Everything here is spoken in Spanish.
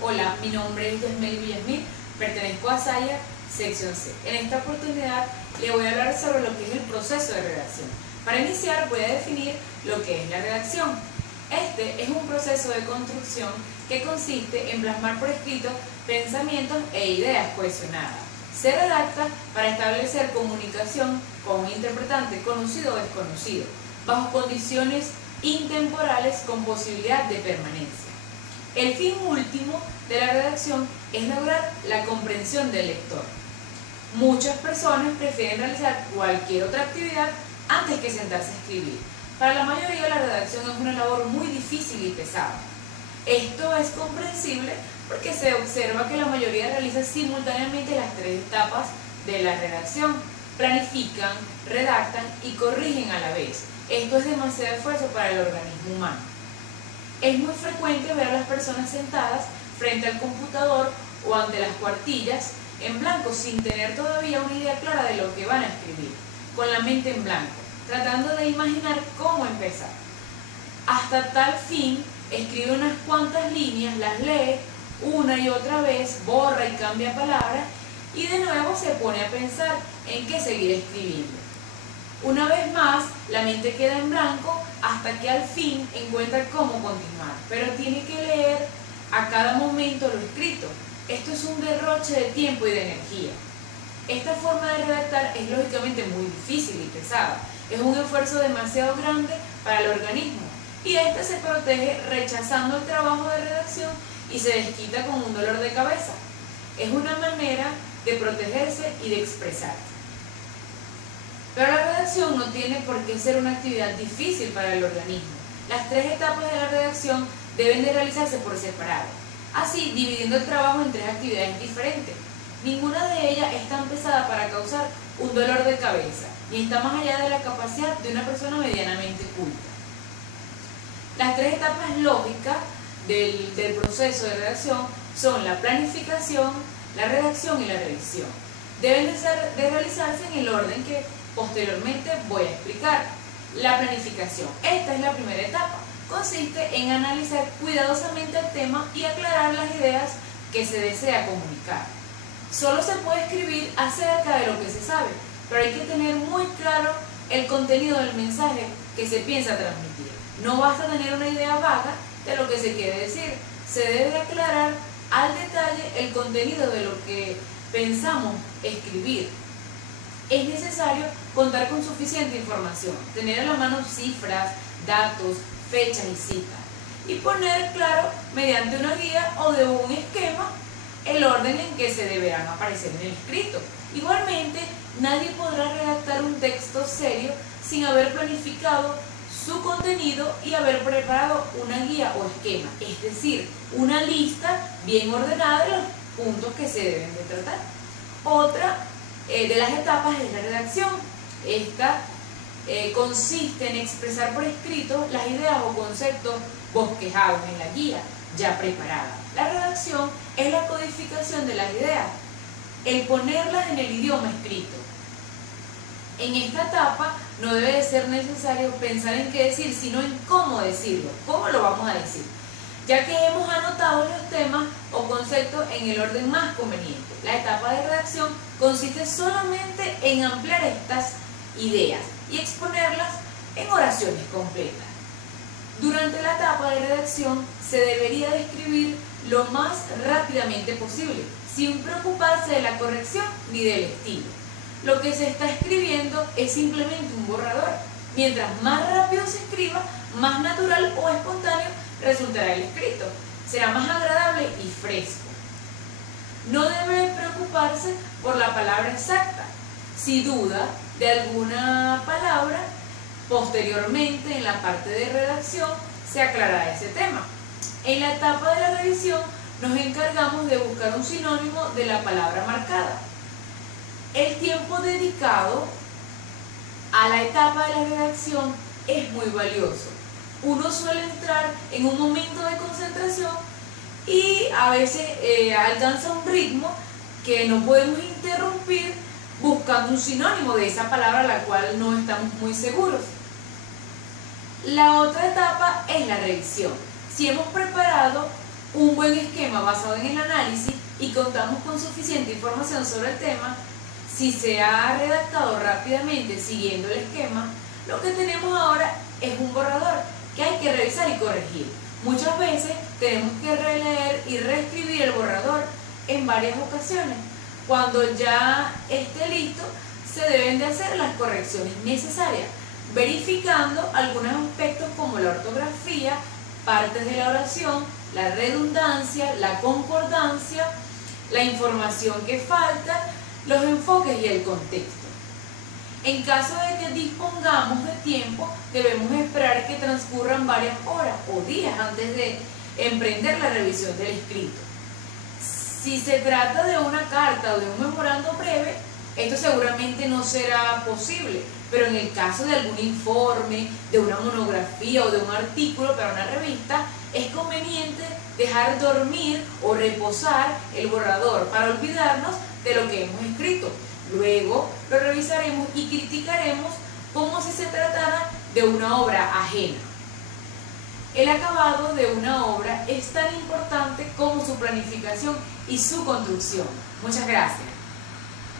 Hola, mi nombre es Yasmeli Villasmil, pertenezco a SAIA, sección C. En esta oportunidad le voy a hablar sobre lo que es el proceso de redacción. Para iniciar voy a definir lo que es la redacción. Este es un proceso de construcción que consiste en plasmar por escrito pensamientos e ideas cohesionadas. Se redacta para establecer comunicación con un interpretante conocido o desconocido, bajo condiciones intemporales con posibilidad de permanencia. El fin último de la redacción es lograr la comprensión del lector. Muchas personas prefieren realizar cualquier otra actividad antes que sentarse a escribir. Para la mayoría la redacción es una labor muy difícil y pesada. Esto es comprensible porque se observa que la mayoría realiza simultáneamente las tres etapas de la redacción. Planifican, redactan y corrigen a la vez. Esto es demasiado esfuerzo para el organismo humano. Es muy frecuente ver a las personas sentadas frente al computador o ante las cuartillas en blanco sin tener todavía una idea clara de lo que van a escribir, con la mente en blanco, tratando de imaginar cómo empezar. Hasta tal fin, escribe unas cuantas líneas, las lee una y otra vez, borra y cambia palabras y de nuevo se pone a pensar en qué seguir escribiendo. Una vez más, la mente queda en blanco hasta que al fin encuentra cómo continuar, pero tiene que leer a cada momento lo escrito. Esto es un derroche de tiempo y de energía. Esta forma de redactar es lógicamente muy difícil y pesada. Es un esfuerzo demasiado grande para el organismo y este se protege rechazando el trabajo de redacción y se desquita con un dolor de cabeza. Es una manera de protegerse y de expresar. Pero la redacción no tiene por qué ser una actividad difícil para el organismo. Las tres etapas de la redacción deben de realizarse por separado, así dividiendo el trabajo en tres actividades diferentes. Ninguna de ellas es tan pesada para causar un dolor de cabeza, ni está más allá de la capacidad de una persona medianamente culta. Las tres etapas lógicas del proceso de redacción son la planificación, la redacción y la revisión. Deben de realizarse en el orden que posteriormente voy a explicar. La planificación. Esta es la primera etapa. Consiste en analizar cuidadosamente el tema y aclarar las ideas que se desea comunicar. Solo se puede escribir acerca de lo que se sabe, pero hay que tener muy claro el contenido del mensaje que se piensa transmitir. No basta tener una idea vaga de lo que se quiere decir. Se debe aclarar al detalle el contenido de lo que pensamos escribir. Es necesario contar con suficiente información, tener a la mano cifras, datos, fechas y citas, y poner claro mediante una guía o de un esquema el orden en que se deberán aparecer en el escrito. Igualmente, nadie podrá redactar un texto serio sin haber planificado su contenido y haber preparado una guía o esquema, es decir, una lista bien ordenada de los puntos que se deben de tratar. Otra de las etapas es la redacción. Esta consiste en expresar por escrito las ideas o conceptos bosquejados en la guía ya preparada. La redacción es la codificación de las ideas, el ponerlas en el idioma escrito. En esta etapa no debe de ser necesario pensar en qué decir, sino en cómo decirlo, cómo lo vamos a decir, ya que hemos anotado los temas o conceptos en el orden más conveniente. La etapa de redacción consiste solamente en ampliar estas ideas y exponerlas en oraciones completas. Durante la etapa de redacción se debería de escribir lo más rápidamente posible, sin preocuparse de la corrección ni del estilo. Lo que se está escribiendo es simplemente un borrador. Mientras más rápido se escriba, más natural o espontáneo resultará el escrito. Será más agradable y fresco. No debe preocuparse por la palabra exacta. Si duda de alguna palabra, posteriormente en la parte de redacción se aclarará ese tema. En la etapa de la revisión nos encargamos de buscar un sinónimo de la palabra marcada. El tiempo dedicado a la etapa de la redacción es muy valioso. Uno suele entrar en un momento de concentración y a veces alcanza un ritmo que no podemos interrumpir buscando un sinónimo de esa palabra a la cual no estamos muy seguros. La otra etapa es la revisión. Si hemos preparado un buen esquema basado en el análisis y contamos con suficiente información sobre el tema, si se ha redactado rápidamente siguiendo el esquema, lo que tenemos ahora es un borrador que hay que revisar y corregir. Muchas veces tenemos que releer y reescribir el borrador en varias ocasiones. Cuando ya esté listo, se deben de hacer las correcciones necesarias, verificando algunos aspectos como la ortografía, partes de la oración, la redundancia, la concordancia, la información que falta, los enfoques y el contexto. En caso de que dispongamos de tiempo, debemos esperar que transcurran varias horas o días antes de emprender la revisión del escrito. Si se trata de una carta o de un memorando breve, esto seguramente no será posible, pero en el caso de algún informe, de una monografía o de un artículo para una revista, es conveniente dejar dormir o reposar el borrador para olvidarnos de lo que hemos escrito. Luego lo revisaremos y criticaremos como si se tratara de una obra ajena. El acabado de una obra es tan importante como su planificación y su construcción. Muchas gracias.